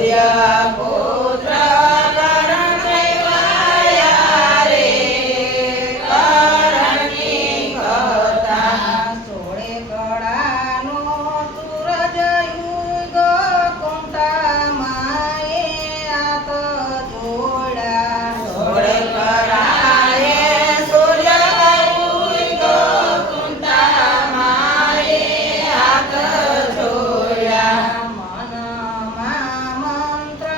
સૂર્યપુત્ર કરણ કહેવાયા રે, કરણની કથા. સોળે કળાનો સૂરજ યુગ કુંતામાં એ હાથ જોડ્યા. સોળે કળાએ સૂર્ય યુગ કુંતામાં એ હાથ જોડ્યા. મનમાં મંત્ર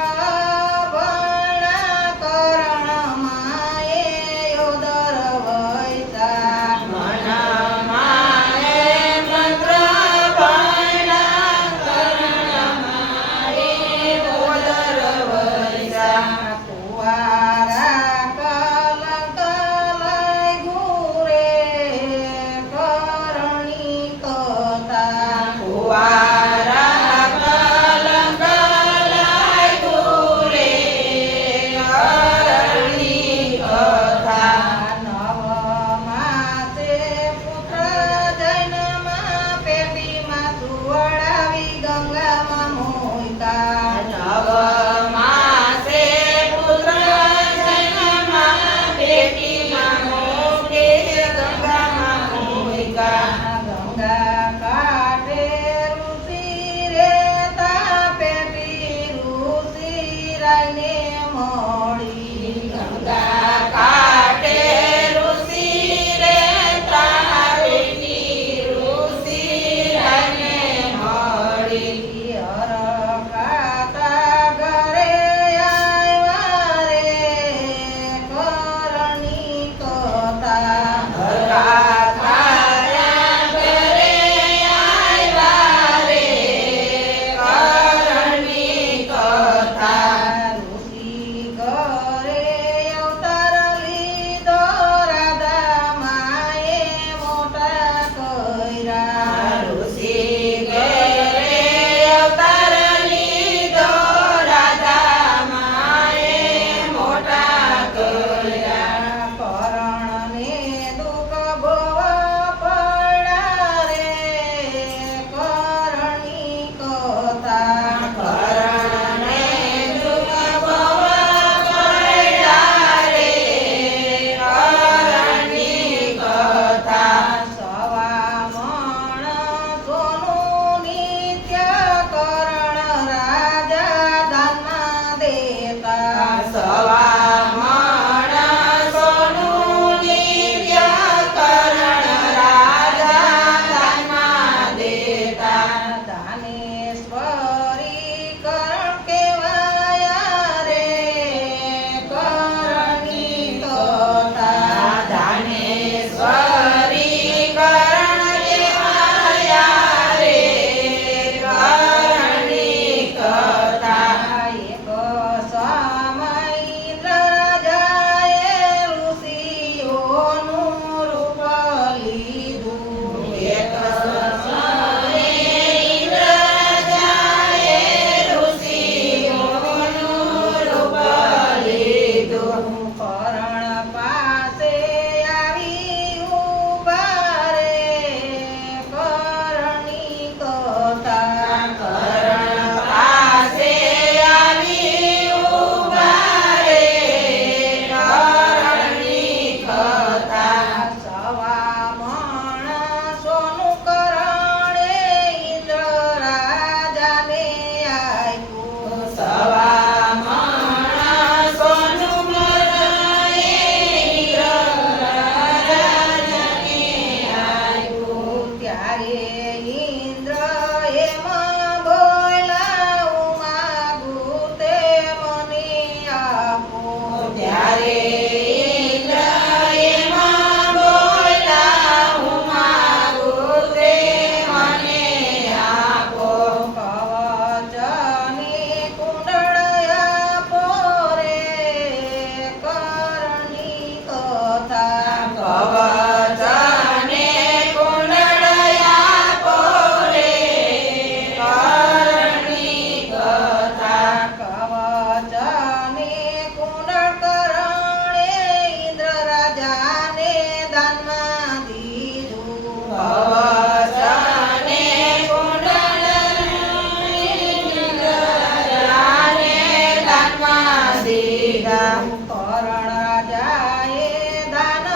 કયા કરણ રાજાએ દાન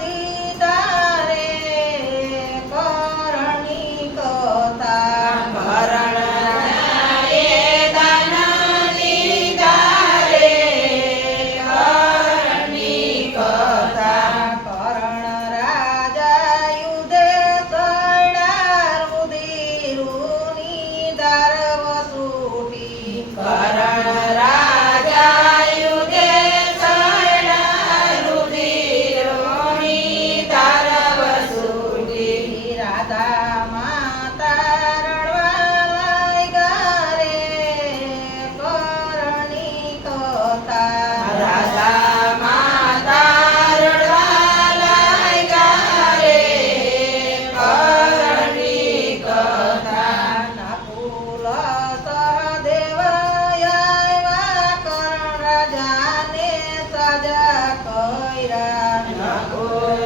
દીધા રે કરણી કથા કરણ રાજાએ દાન દીધા રે કરણી કથા કરણ રાજા યુધે તૈડા રુધિરુની ધાર વસૂટી કરણ રાજા યુધે સડા રુધિરોની ધાર વસૂટી રાધા માતા રડવા લાગ્યા રે કરણી કથા રાધા માતા રડવા લાગ્યા રે કરણી કથા નકુલ સહદેવ આવ્યા કરણ રાજાને સજા કર્યા નકુલ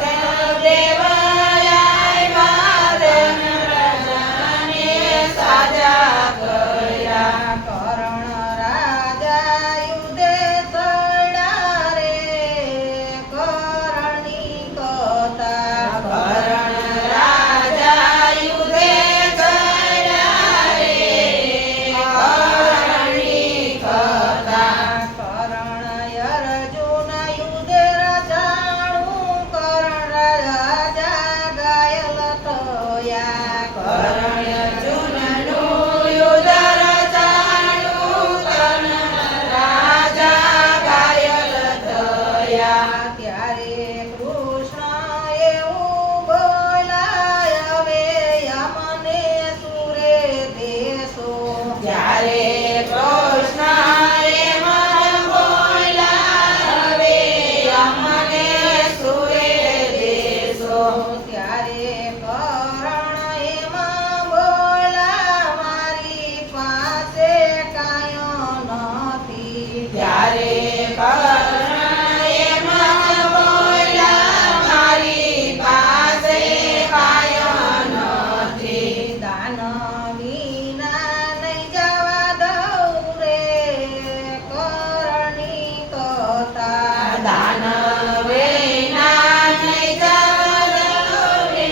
સહદેવ આવ્યા રાજાને સાજા કર્યા કરણ રાજા યુધે તૈડા રે કરણી કથા કરણ રાજા યુધે કર્યા રે કરણી કથા કરણ અર્જુન યુધે રચાણું કરણ રાજા ઘાયલ થયા કરણ અર્જુનનું યુદ્ધ રચાયું કર્ણ રાજા ઘાયલ થયા ત્યારે કૃષ્ણ એવું બોલાય હવે યમને સુરે દેશો જ્યારે કૃષ્ણ એમ બોલ્યા હવે અમને સુરે દેશો ત્યારે કરણ એમાં બોલા મારી પાસે કાંઈ નથી ત્યારે કર્ણ એમ બોલ્યા મારી પાસે કાંઈ નથી દાન વિના નહીં જવા દઉં રે કરણી કથા દાન વિના નહીં જવા દઉં રે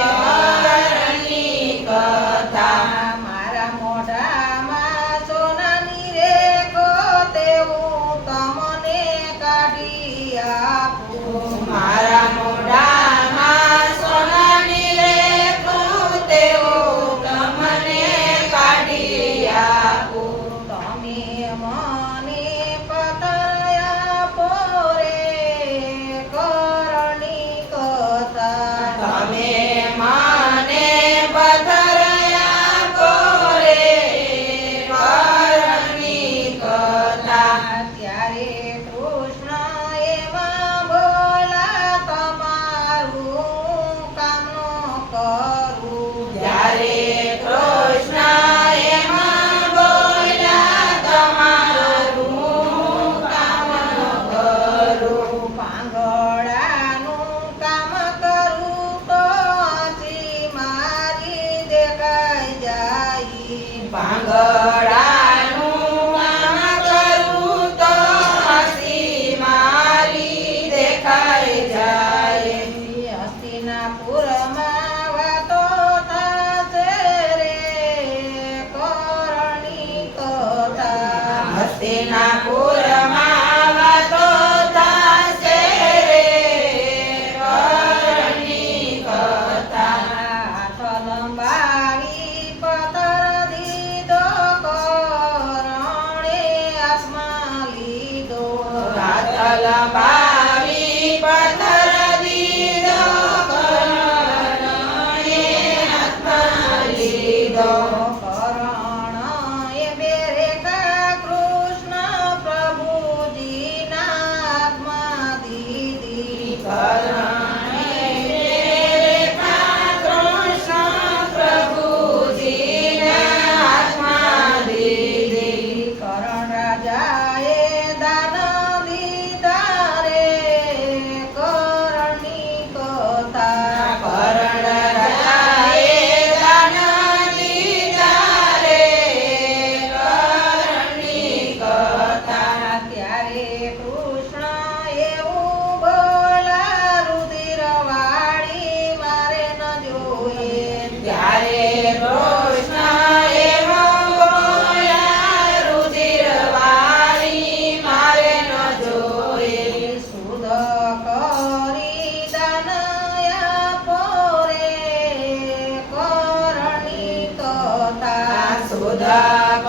કરણી કથા મારા મોઢામાં સોનાની રેખો તેવું તમને કાઢી આપું મારા મોઢામાં સોનાની રેખો તેઓ તમને કાઢી આપું તમે મને પતાયા પોરે કરણી કથા તમે મને પથરયા કોરે કરણી કથા ત્યારે કૃષ્ણ એમાં બોલા તમારું કામ ન કરું ત્યારે કૃષ્ણ એમાં બોલ્યા તમારું કામ કરું પાંગડાનું કામ કરું તો હસી મારી દેખાઈ જાય પાંગડાનું કામ કરું તો હસી મારી દેખાઈ જાય હસ્તિનાપુરમાં વાતો થાશે રે કરણી કથા હસ્તિનાપુરમાં વાતો થાશે રે કરણી કથા હાથ લંબાવી પથર દીધો કરણે હાથમાં લીધો હાથ લંબાવી પથ્થર દીધો કર્ણએ હાથમાં લીધો કરણ એ બેરેકા કૃષ્ણ પ્રભુ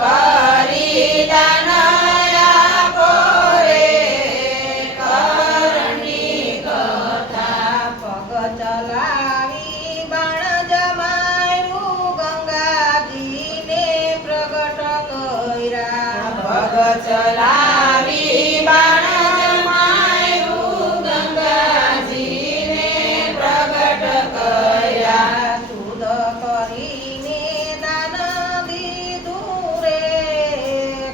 કરી દાન આપો રે કરણી કથા. પગ ચલાવી બાણ જમાયું ગંગાજીને પ્રગટ કર્યા. પગ ચલાવી બાણ જમાયું ગંગાજીને પ્રગટ કર્યા. શુદ્ધ કરીને દાન દીધું રે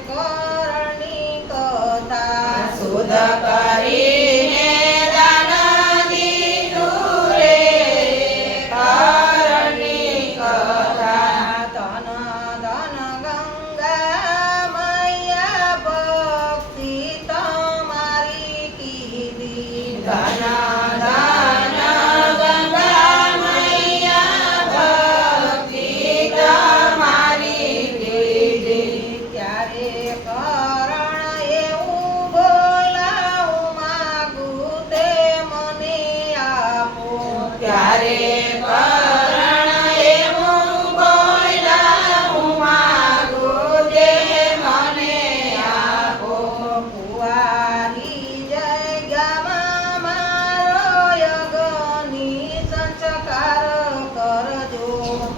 કરણી કથા. શુદ્ધ કરીને દાન દીધું રે કરણી કથા. તન ધન ગંગા મૈયા ભક્તિ તમારી કીધી. ધન ધન ગંગા મૈયા ભક્તિ તમારી કીધી. ત્યારે કરણ એવું બોલાવું માગું તે મને આપો. ત્યારે કરણ એવું બોલ્યા હું માગું તે મને આપો. કુંવારી જગ્યામાં મારો યજ્ઞની સંસ્કાર કરજો.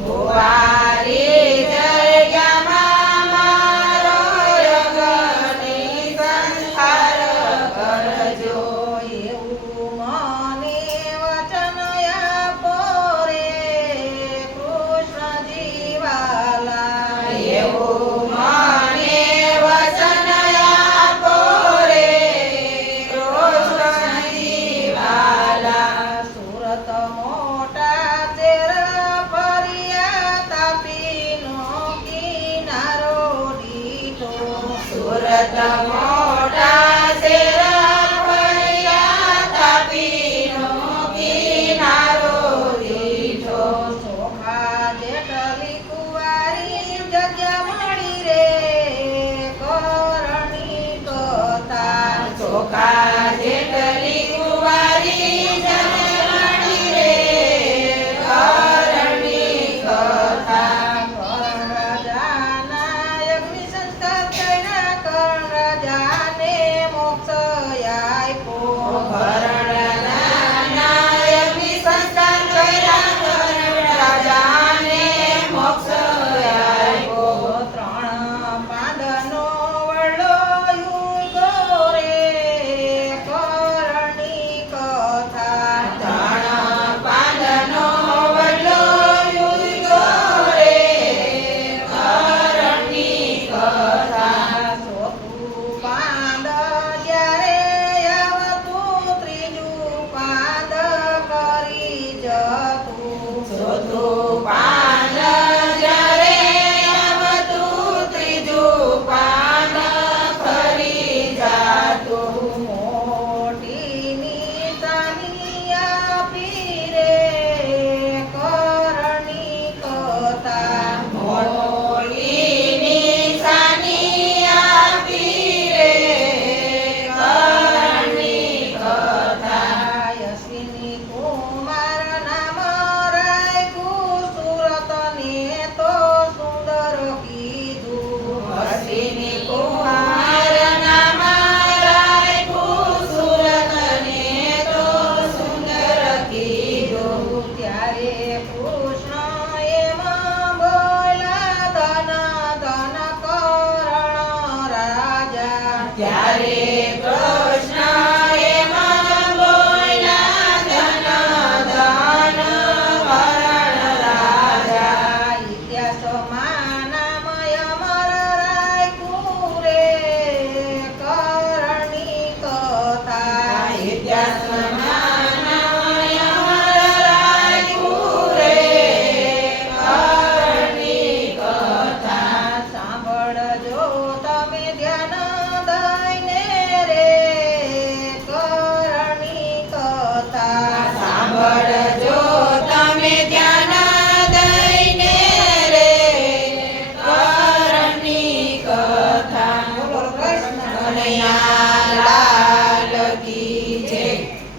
કુંવારી જગ્યામાં મારો યજ્ઞની સંસ્કાર કરજો. એવું મને વચન આપો રે કૃષ્ણજી વાલા. એવું મને વચન આપો રે કૃષ્ણજી વાલા. સુરત મોટા શેર ફર્યા તાપીનો કિનારો દીઠો. સુરત મોટા શેર ફર્યા તાપીનો કિનારો દીઠો. ચોખા જેટલી કુંવારી જગ્યા મળી રે કરણી કથા. ચોખા